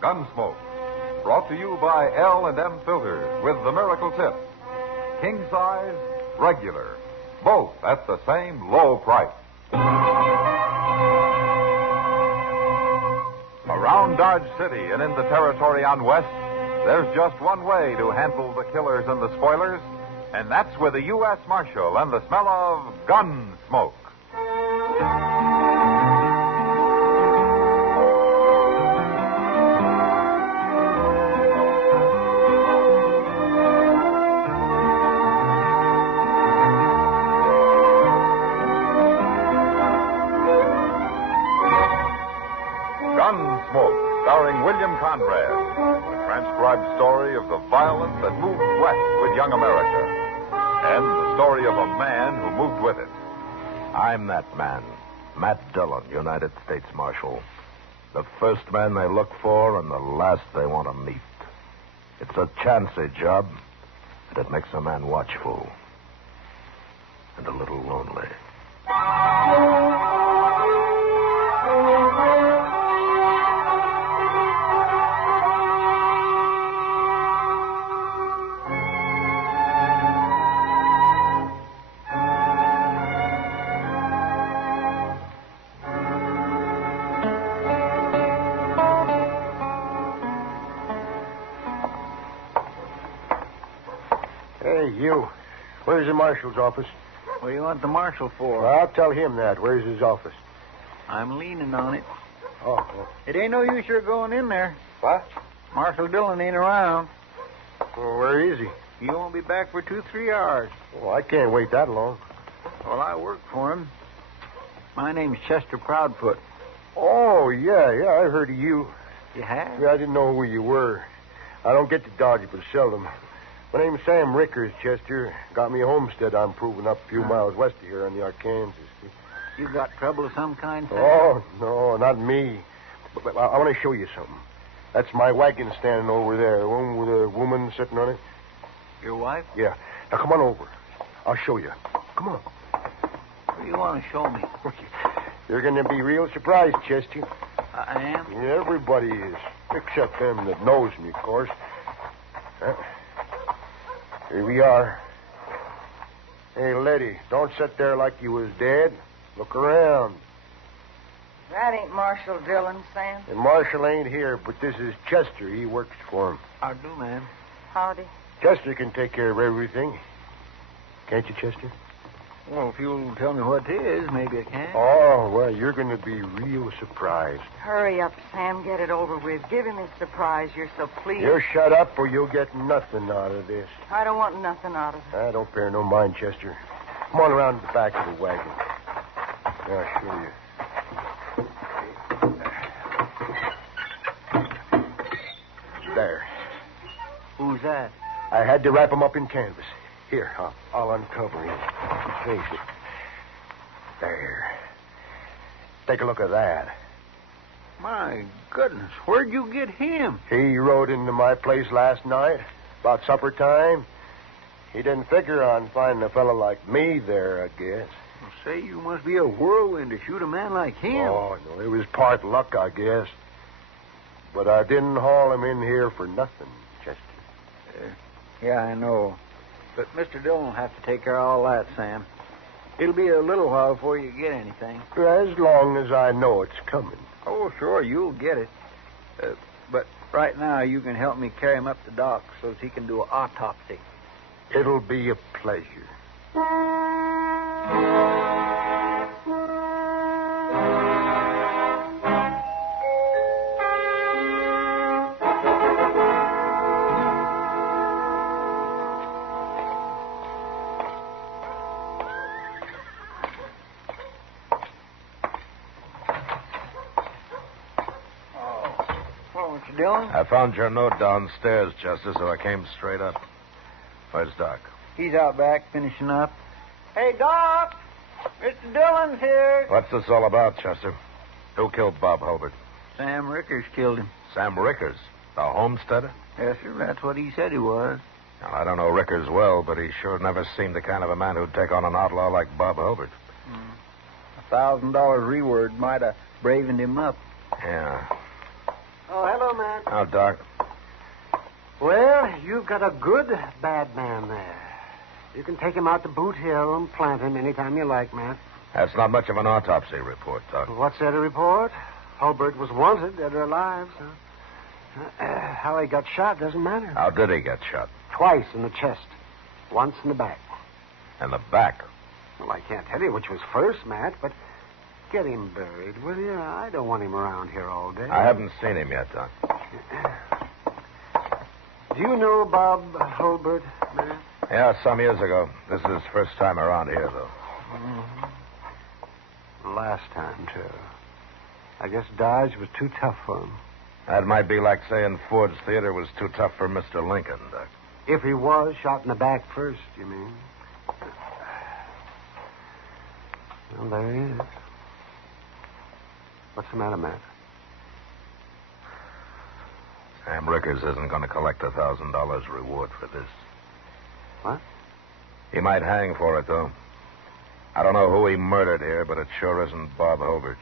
Gunsmoke. Brought to you by L&M Filters with the miracle tip. King size, regular. Both at the same low price. Around Dodge City and in the territory on West, there's just one way to handle the killers and the spoilers, and that's with a U.S. Marshal and the smell of gun smoke. Gunsmoke, starring William Conrad, a transcribed story of the violence that moved west with young America, and the story of a man who moved with it. I'm that man, Matt Dillon, United States Marshal. The first man they look for and the last they want to meet. It's a chancy job, and it makes a man watchful and a little lonely. Hey, you. Where's the marshal's office? What do you want the marshal for? Well, I'll tell him that. Where's his office? I'm leaning on it. Oh. It ain't no use you're going in there. What? Marshal Dillon ain't around. Well, where is he? He won't be back for 2-3 hours. Oh, I can't wait that long. Well, I work for him. My name's Chester Proudfoot. Oh, yeah, I heard of you. You have? Yeah, I didn't know who you were. I don't get to Dodge but seldom. My name's Sam Rickers, Chester. Got me a homestead I'm proving up a few miles west of here on the Arkansas. You got trouble of some kind, Sam? Oh, no, not me. But I want to show you something. That's my wagon standing over there, the one with a woman sitting on it. Your wife? Yeah. Now, come on over. I'll show you. Come on. What do you want to show me? You're going to be real surprised, Chester. I am? Everybody is, except them that knows me, of course. Here we are. Hey, lady, don't sit there like you was dead. Look around. That ain't Marshal Dillon, Sam. And Marshal ain't here, but this is Chester. He works for him. I do, ma'am. Howdy. Chester can take care of everything. Can't you, Chester? Well, if you'll tell me what it is, maybe I can. Oh, well, you're going to be real surprised. Hurry up, Sam. Get it over with. Give him his surprise. You're so pleased. You shut up or you'll get nothing out of this. I don't want nothing out of it. I don't bear no mind, Chester. Come on around to the back of the wagon. I'll show you. There. Who's that? I had to wrap him up in canvas. Here, I'll uncover him. Face it. There. Take a look at that. My goodness, where'd you get him? He rode into my place last night, about supper time. He didn't figure on finding a fellow like me there, I guess. Well, say, you must be a whirlwind to shoot a man like him. Oh, no, it was part luck, I guess. But I didn't haul him in here for nothing, Chester. Yeah, I know. But Mr. Dillon will have to take care of all that, Sam. It'll be a little while before you get anything. As long as I know it's coming. Oh, sure, you'll get it. But right now, you can help me carry him up the dock so that he can do an autopsy. It'll be a pleasure. Dillon? I found your note downstairs, Chester, so I came straight up. Where's Doc? He's out back finishing up. Hey, Doc! Mr. Dillon's here. What's this all about, Chester? Who killed Bob Hulbert? Sam Rickers killed him. Sam Rickers, the homesteader? Yes, sir. That's what he said he was. Now, I don't know Rickers well, but he sure never seemed the kind of a man who'd take on an outlaw like Bob Hulbert. $1,000 reward might have bravened him up. Yeah. Oh, hello, Matt. Oh, Doc. Well, you've got a good bad man there. You can take him out to Boot Hill and plant him anytime you like, Matt. That's not much of an autopsy report, Doc. What's there to report? Hulbert was wanted, dead or alive, so... how he got shot doesn't matter. How did he get shot? Twice in the chest. Once in the back. In the back? Well, I can't tell you which was first, Matt, but get him buried, will you? I don't want him around here all day. I haven't seen him yet, Doc. Do you know Bob Hulbert, Matt? Yeah, some years ago. This is his first time around here, though. Mm-hmm. Last time, too. I guess Dodge was too tough for him. That might be like saying Ford's Theater was too tough for Mr. Lincoln, Doc. If he was shot in the back first, you mean? Well, there he is. What's the matter, Matt? Sam Rickers isn't going to collect $1,000 reward for this. What? He might hang for it, though. I don't know who he murdered here, but it sure isn't Bob Hulbert.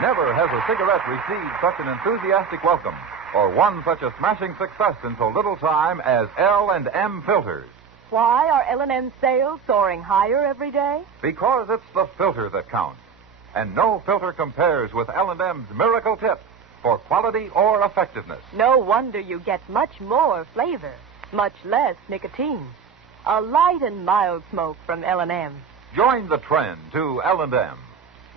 Never has a cigarette received such an enthusiastic welcome or won such a smashing success in so little time as L&M filters. Why are L&M sales soaring higher every day? Because it's the filter that counts. And no filter compares with L&M's Miracle Tip for quality or effectiveness. No wonder you get much more flavor, much less nicotine. A light and mild smoke from L&M. Join the trend to L&M.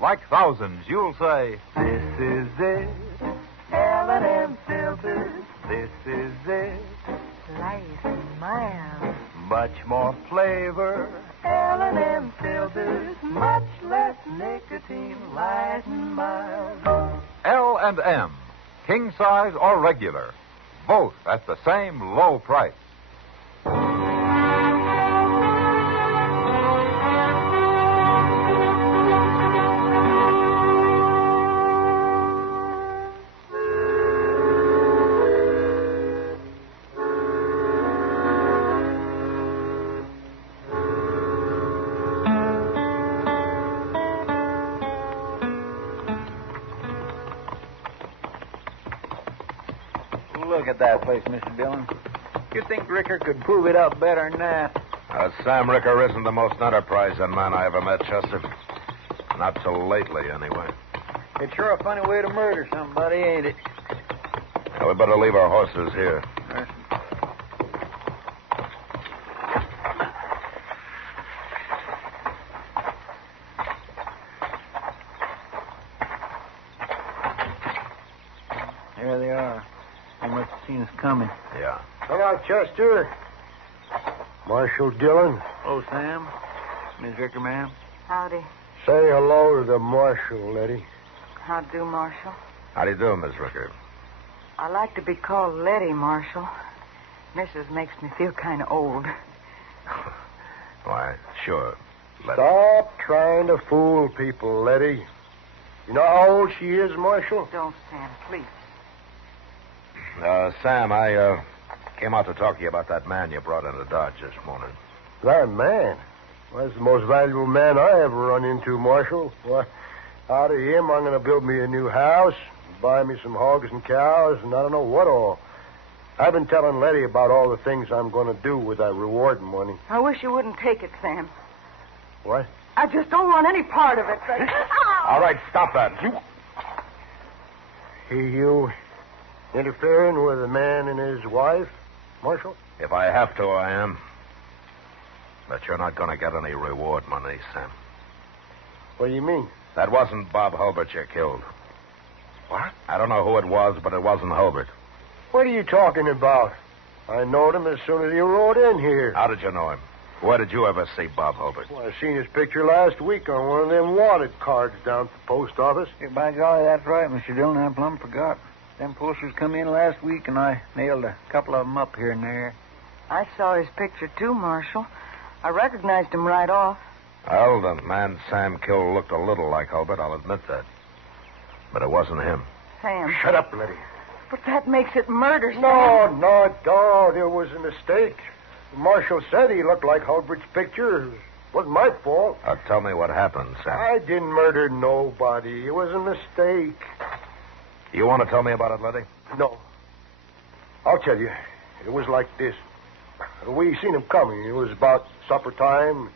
Like thousands, you'll say, "This is it, L&M filters. This is it, Light and mild. much more flavor, L&M filters. Much less nicotine, light and mild." L&M, king size or regular, both at the same low price. Look at that place, Mr. Dillon. You think Ricker could prove it up better than that? Sam Ricker isn't the most enterprising man I ever met, Chester. Not till lately, anyway. It's sure a funny way to murder somebody, ain't it? Now, we better leave our horses here. There they are. They must have seen us coming. Yeah. Come out, Chester. Marshal Dillon. Oh, Sam. Miss Ricker, ma'am. Howdy. Say hello to the marshal, Letty. How do, Marshal? How do you do, Miss Ricker? I like to be called Letty, Marshal. Mrs. makes me feel kind of old. Why, sure. Stop trying to fool people, Letty. You know how old she is, Marshal? Don't, Sam, please. Sam, I came out to talk to you about that man you brought into Dodge this morning. That man? Well, that's the most valuable man I ever run into, Marshal. Why, out of him, I'm going to build me a new house, buy me some hogs and cows, and I don't know what all. I've been telling Letty about all the things I'm going to do with that reward money. I wish you wouldn't take it, Sam. What? I just don't want any part of it. All right, stop that. You interfering with a man and his wife, Marshal? If I have to, I am. But you're not going to get any reward money, Sam. What do you mean? That wasn't Bob Hulbert you killed. What? I don't know who it was, but it wasn't Hulbert. What are you talking about? I knowed him as soon as he rode in here. How did you know him? Where did you ever see Bob Hulbert? Well, I seen his picture last week on one of them wanted cards down at the post office. Hey, by golly, that's right, Mr. Dillon. I plumb forgot. Them posters come in last week, and I nailed a couple of them up here and there. I saw his picture, too, Marshal. I recognized him right off. Well, the man Sam killed looked a little like Hulbert, I'll admit that. But it wasn't him. Sam. Shut up, Letty. But that makes it murder, Sam. No, it don't. It was a mistake. The marshal said he looked like Hulbert's picture. It wasn't my fault. Now, tell me what happened, Sam. I didn't murder nobody. It was a mistake. You want to tell me about it, Letty? No. I'll tell you. It was like this. We seen him coming. It was about supper time.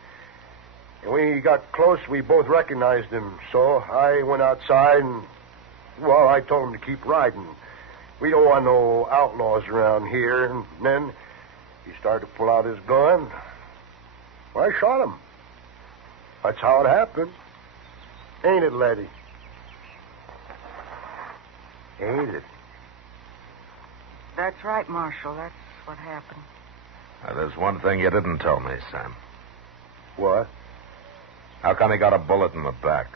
And when he got close, we both recognized him. So I went outside and, well, I told him to keep riding. We don't want no outlaws around here. And then he started to pull out his gun. Well, I shot him. That's how it happened. Ain't it, Letty? Ain't it? That's right, Marshal. That's what happened. Now, there's one thing you didn't tell me, Sam. What? How come he got a bullet in the back?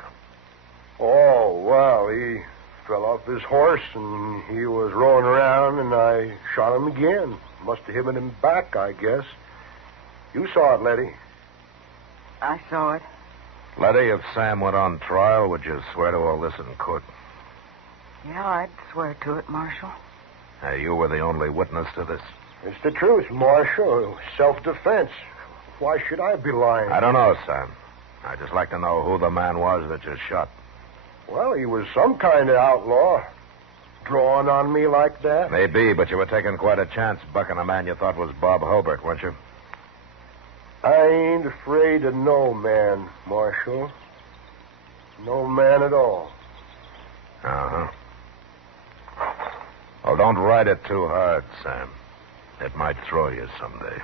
Oh, well, he fell off his horse and he was rolling around and I shot him again. Must have hit him back, I guess. You saw it, Letty. I saw it. Letty, if Sam went on trial, would you swear to all this in court? Yeah, I'd swear to it, Marshal. You were the only witness to this. It's the truth, Marshal. Self-defense. Why should I be lying? I don't know, Sam. I'd just like to know who the man was that you shot. Well, he was some kind of outlaw. Drawing on me like that. Maybe, but you were taking quite a chance bucking a man you thought was Bob Hulbert, weren't you? I ain't afraid of no man, Marshal. No man at all. Uh-huh. Well, don't ride it too hard, Sam. It might throw you someday.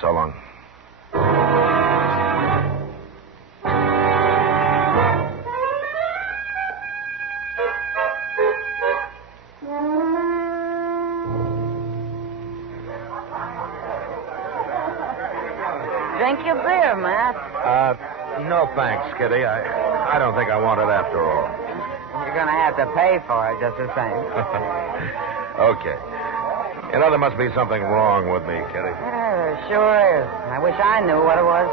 So long. Drink your beer, Matt. No thanks, Kitty. I don't think I want it after all. You're going to have to pay for it just the same. Okay. You know, there must be something wrong with me, Kitty. Yeah, there sure is. I wish I knew what it was.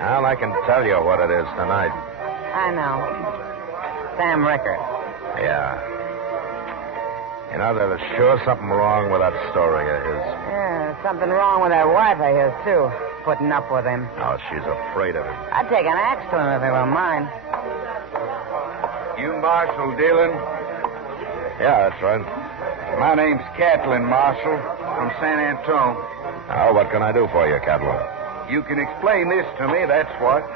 Well, I can tell you what it is tonight. I know. Sam Rickard. Yeah. You know, there's sure something wrong with that story of his. Yeah, there's something wrong with that wife of his, too. Putting up with him. Oh, she's afraid of him. I'd take an axe to him if he were mine. You Marshal Dillon? Yeah, that's right. My name's Catlin, Marshal, from San Antone. Now, what can I do for you, Catlin? You can explain this to me, that's what.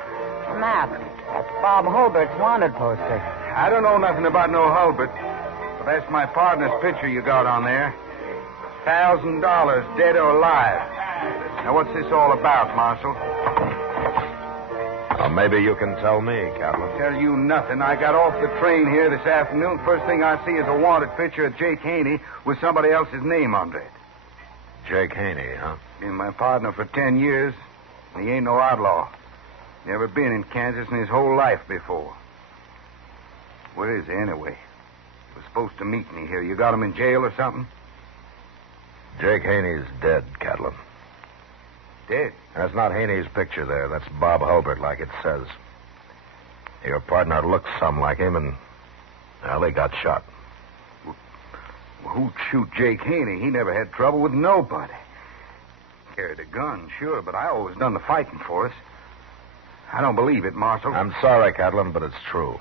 Map. That's Bob Hulbert's wanted poster. I don't know nothing about no Hulbert, but that's my partner's picture you got on there. $1,000, dead or alive. Now, what's this all about, Marshal? Well, maybe you can tell me, Catlin. Tell you nothing. I got off the train here this afternoon. First thing I see is a wanted picture of Jake Haney with somebody else's name under it. Jake Haney, huh? Been my partner for 10 years, and he ain't no outlaw. Never been in Kansas in his whole life before. Where is he, anyway? He was supposed to meet me here. You got him in jail or something? Jake Haney's dead, Catlin. Dead? That's not Haney's picture there. That's Bob Hulbert, like it says. Your partner looks some like him, and, well, he got shot. Well, who'd shoot Jake Haney? He never had trouble with nobody. Carried a gun, sure, but I always done the fighting for us. I don't believe it, Marshal. I'm sorry, Catlin, but it's true.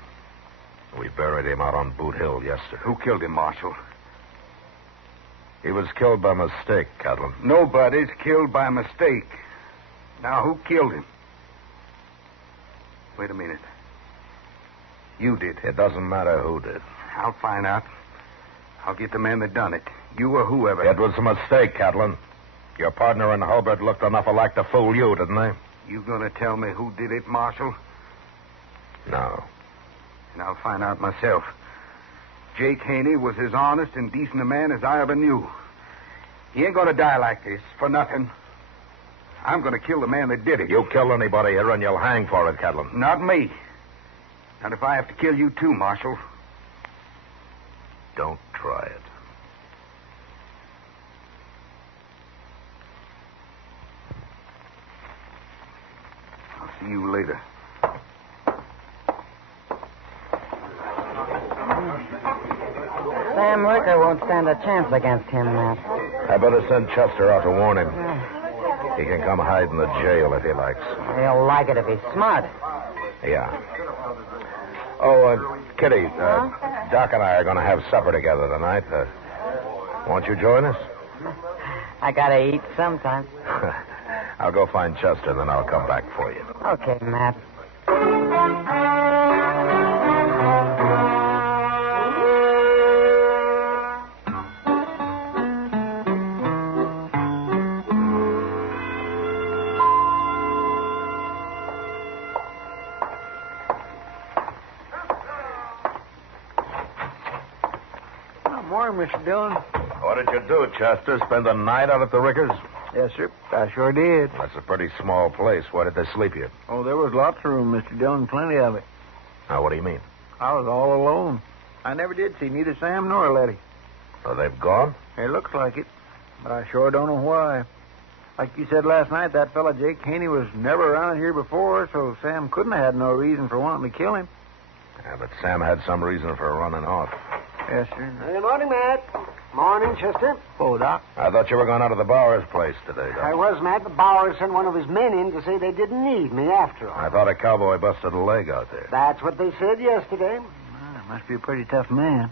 We buried him out on Boot Hill yesterday. Who killed him, Marshal? He was killed by mistake, Catlin. Nobody's killed by mistake. Now, who killed him? Wait a minute. You did. It doesn't matter who did. I'll find out. I'll get the man that done it. You or whoever. It was a mistake, Catlin. Your partner and Hulbert looked enough alike to fool you, didn't they? You gonna tell me who did it, Marshal? No. And I'll find out myself. Jake Haney was as honest and decent a man as I ever knew. He ain't gonna die like this, for nothing. I'm gonna kill the man that did it. You kill anybody here and you'll hang for it, Catlin. Not me. Not if I have to kill you too, Marshal. Don't try it. See you later. Sam Ricker won't stand a chance against him, Matt. I better send Chester out to warn him. He can come hide in the jail if he likes. He'll like it if he's smart. Yeah. Oh, Kitty, Doc and I are going to have supper together tonight. Won't you join us? I gotta eat sometime. I'll go find Chester, then I'll come back for you. Okay, Matt. Morning, Mr. Dillon. What did you do, Chester? Spend the night out at the Rickers? Yes, sir. I sure did. That's a pretty small place. Where did they sleep you? Oh, there was lots of room, Mr. Dillon. Plenty of it. Now, what do you mean? I was all alone. I never did see neither Sam nor Letty. Oh, they've gone? It looks like it, but I sure don't know why. Like you said last night, that fella Jake Haney was never around here before, so Sam couldn't have had no reason for wanting to kill him. Yeah, but Sam had some reason for running off. Yes, sir. Good morning, Matt. Morning, Chester. Oh, Doc. I thought you were going out to the Bowers place today, Doc. I was, Matt. The Bowers sent one of his men in to say they didn't need me after all. I thought a cowboy busted a leg out there. That's what they said yesterday. Well, must be a pretty tough man.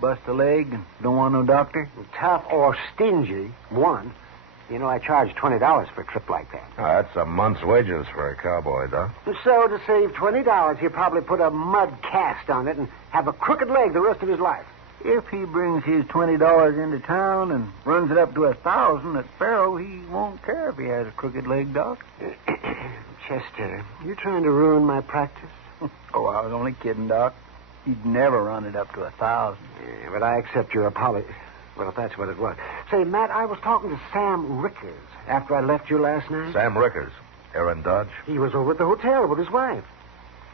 Bust a leg and don't want no doctor? Tough or stingy, one. You know, I charge $20 for a trip like that. Oh, that's a month's wages for a cowboy, Doc. So, to save $20, he'll probably put a mud cast on it and have a crooked leg the rest of his life. If he brings his $20 into town and runs it up to $1,000 at Faro, he won't care if he has a crooked leg, Doc. Chester, you trying to ruin my practice? Oh, I was only kidding, Doc. He'd never run it up to $1,000. Yeah, but I accept your apology. Well, if that's what it was. Say, Matt, I was talking to Sam Rickers after I left you last night. Sam Rickers. Aaron Dodge. He was over at the hotel with his wife.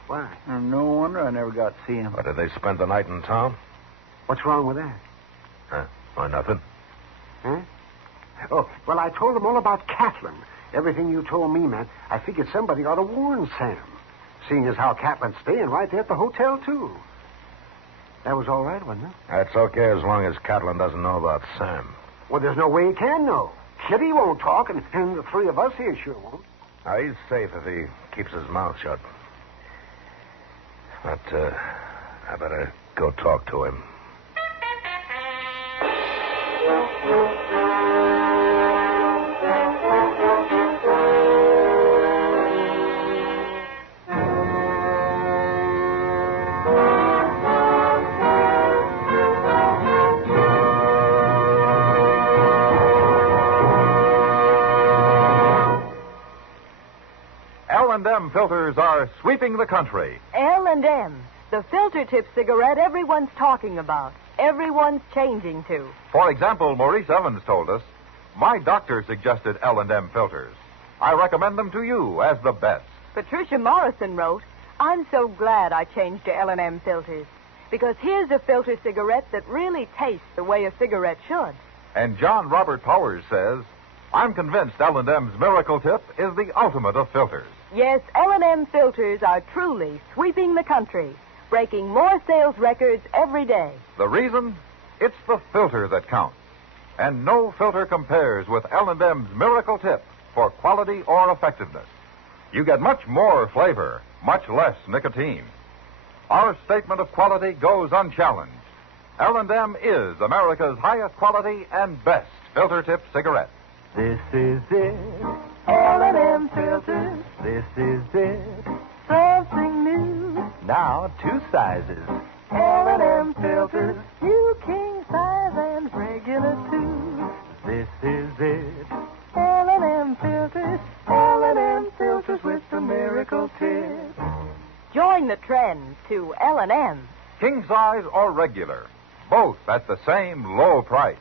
Why? No wonder I never got to see him. Or did they spend the night in town? What's wrong with that? Why, nothing. Huh? Oh, well, I told them all about Catlin. Everything you told me, Matt. I figured somebody ought to warn Sam. Seeing as how Catlin's staying right there at the hotel, too. That was all right, wasn't it? That's okay as long as Catlin doesn't know about Sam. Well, there's no way he can know. Kitty won't talk, and the three of us here sure won't. Now, he's safe if he keeps his mouth shut. But, I better go talk to him. L&M filters are sweeping the country. L&M, the filter tip cigarette everyone's talking about, everyone's changing to. For example, Maurice Evans told us, my doctor suggested L&M filters. I recommend them to you as the best. Patricia Morrison wrote, I'm so glad I changed to L&M filters, because here's a filter cigarette that really tastes the way a cigarette should. And John Robert Powers says, I'm convinced L&M's Miracle Tip is the ultimate of filters. Yes, L&M filters are truly sweeping the country, breaking more sales records every day. The reason? It's the filter that counts. And no filter compares with L&M's Miracle Tip for quality or effectiveness. You get much more flavor, much less nicotine. Our statement of quality goes unchallenged. L&M is America's highest quality and best filter tip cigarette. This is it, L&M filters. This is it, something new. Now 2 sizes, L&M filters. New king size and regular too. This is it, L&M filters. L&M filters with the miracle tip. Join the trend to L&M. King size or regular, both at the same low price.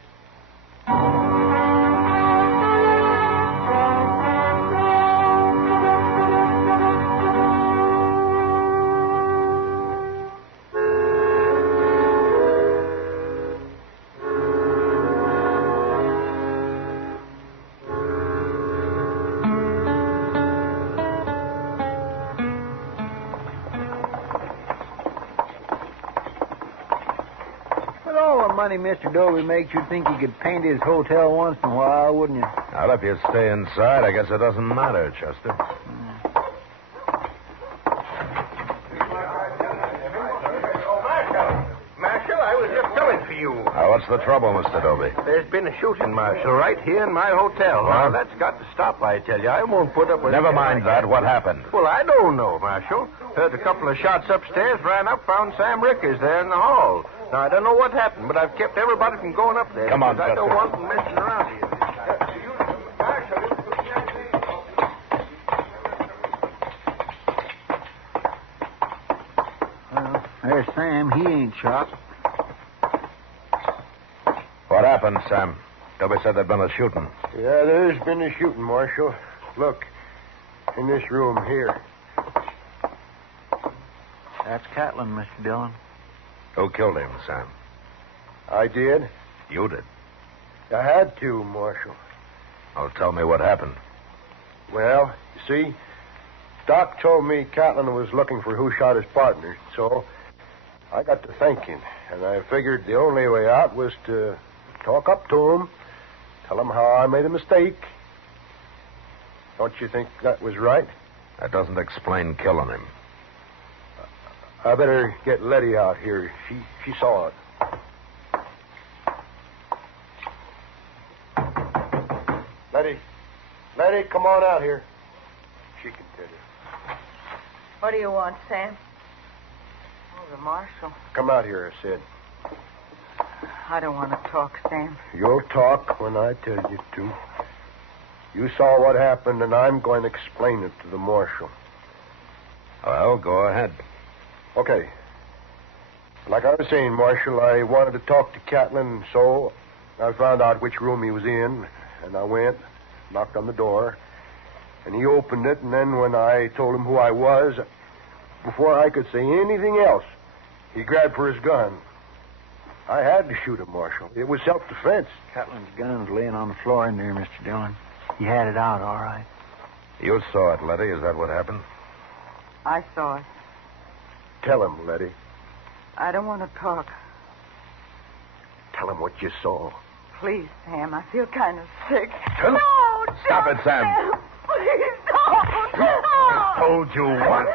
money Mr. Dobie makes, you'd think he could paint his hotel once in a while, wouldn't you? Well, if you stay inside, I guess it doesn't matter, Chester. Marshal, I was just coming for you. What's the trouble, Mr. Dobie? There's been a shooting, Marshal, right here in my hotel. Now, that's got to stop, I tell you. I won't put up with Never it. mind that. What happened? Well, I don't know, Marshal. Heard a couple of shots upstairs, ran up, found Sam Rickers there in the hall. Now, I don't know what happened, but I've kept everybody from going up there. Come on, because I don't Chester. want them messing around here. Well, there's Sam. He ain't shot. What happened, Sam? Dobie said there'd been a shooting. Yeah, there's been a shooting, Marshal. Look, in this room here. That's Catlin, Mr. Dillon. Who killed him, Sam? I did. You did. I had to, Marshal. Oh, tell me what happened. Well, you see, Doc told me Catlin was looking for who shot his partner, so I got to thinking, and I figured the only way out was to talk up to him, tell him how I made a mistake. Don't you think that was right? That doesn't explain killing him. I better get Letty out here. She saw it. Letty, come on out here. She can tell you. What do you want, Sam? Oh, the marshal. Come out here, I said. I don't want to talk, Sam. You'll talk when I tell you to. You saw what happened, and I'm going to explain it to the marshal. Well, go ahead. Okay. Like I was saying, Marshal, I wanted to talk to Catlin, so I found out which room he was in, and I went, knocked on the door, and he opened it, and then when I told him who I was, before I could say anything else, he grabbed for his gun. I had to shoot him, Marshal. It was self-defense. Catlin's gun's laying on the floor in there, Mr. Dillon. He had it out, all right. You saw it, Letty. Is that what happened? I saw it. Tell him, Letty. I don't want to talk. Tell him what you saw. Please, Sam. I feel kind of sick. Tell him. No, Stop don't, it, Sam. Please don't. I told you once.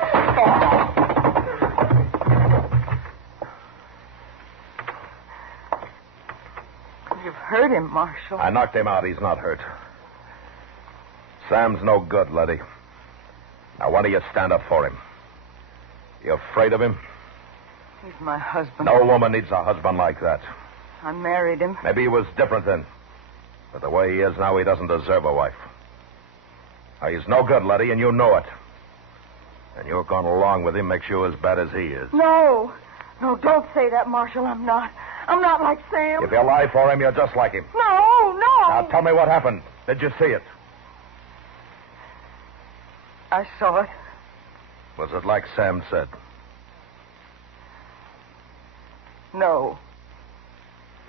You've hurt him, Marshal. I knocked him out. He's not hurt. Sam's no good, Letty. Now, why don't you stand up for him? You afraid of him? He's my husband. No woman needs a husband like that. I married him. Maybe he was different then. But the way he is now, he doesn't deserve a wife. Now, he's no good, Letty, and you know it. And you're going along with him makes you as bad as he is. No. No, don't say that, Marshal. I'm not. I'm not like Sam. If you lie for him, you're just like him. No. Now, tell me what happened. Did you see it? I saw it. Was it like Sam said? No.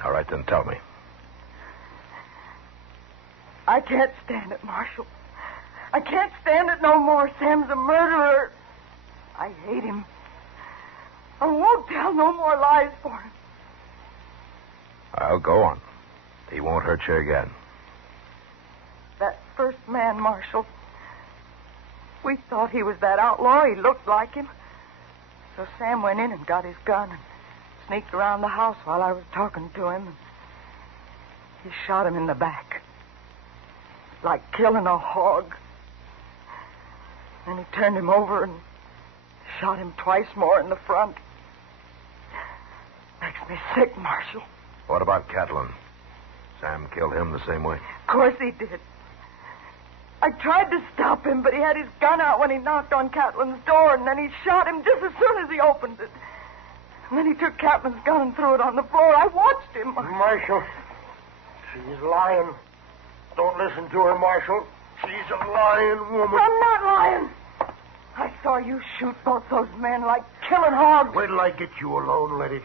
All right, then tell me. I can't stand it, Marshal. I can't stand it no more. Sam's a murderer. I hate him. I won't tell no more lies for him. I'll go on. He won't hurt you again. That first man, Marshal. We thought he was that outlaw. He looked like him. So Sam went in and got his gun and sneaked around the house while I was talking to him. And he shot him in the back. Like killing a hog. Then he turned him over and shot him twice more in the front. Makes me sick, Marshal. What about Catlin? Sam killed him the same way? Of course he did. I tried to stop him, but he had his gun out when he knocked on Catlin's door, and then he shot him just as soon as he opened it. And then he took Catlin's gun and threw it on the floor. I watched him. Marshal, she's lying. Don't listen to her, Marshal. She's a lying woman. I'm not lying. I saw you shoot both those men like killing hogs. Wait till I get you alone, Letty.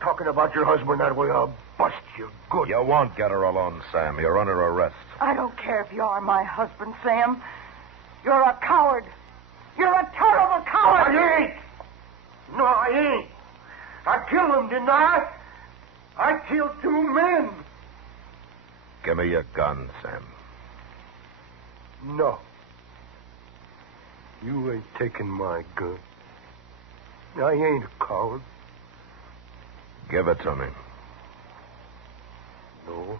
Talking about your husband that way, I'll bust you good. You won't get her alone, Sam. You're under arrest. I don't care if you are my husband, Sam. You're a coward. You're a terrible coward. I ain't. No, I ain't. I killed him, didn't I? I killed 2 men. Give me your gun, Sam. No. You ain't taking my gun. I ain't a coward. Give it to me. No.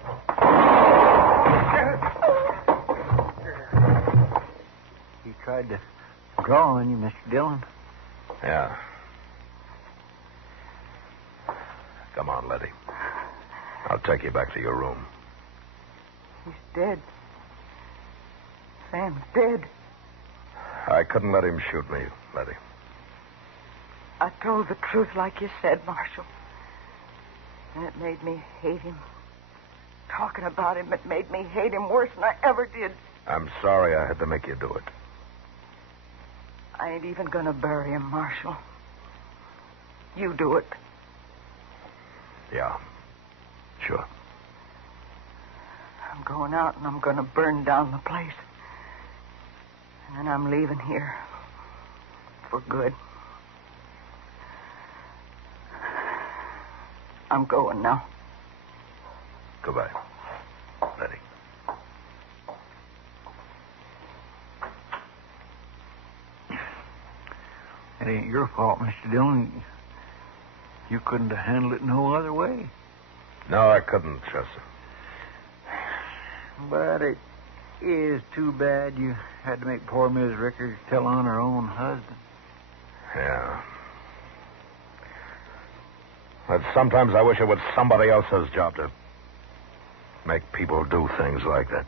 He tried to draw on you, Mr. Dillon. Yeah. Come on, Letty. I'll take you back to your room. He's dead. Sam's dead. I couldn't let him shoot me, Letty. I told the truth like you said, Marshal. And it made me hate him. Talking about him, it made me hate him worse than I ever did. I'm sorry I had to make you do it. I ain't even gonna bury him, Marshal. You do it. Yeah. Sure. I'm going out and I'm gonna burn down the place. And then I'm leaving here. For good. I'm going now. Goodbye, Letty. It ain't your fault, Mr. Dillon. You couldn't have handled it no other way. No, I couldn't, Chester. But it is too bad you had to make poor Miss Rickard tell on her own husband. Yeah. But sometimes I wish it was somebody else's job to make people do things like that.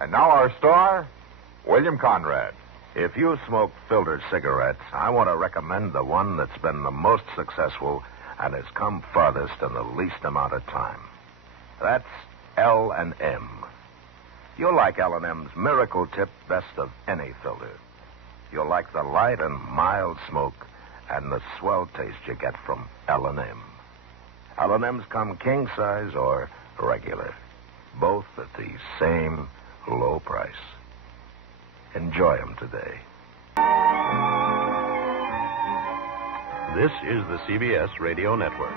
And now our star, William Conrad. If you smoke filtered cigarettes, I want to recommend the one that's been the most successful and has come farthest in the least amount of time. That's L&M. You'll like L&M's Miracle Tip best of any filter. You'll like the light and mild smoke and the swell taste you get from L&M. L&M's come king size or regular, both at the same low price. Enjoy them today. This is the CBS Radio Network.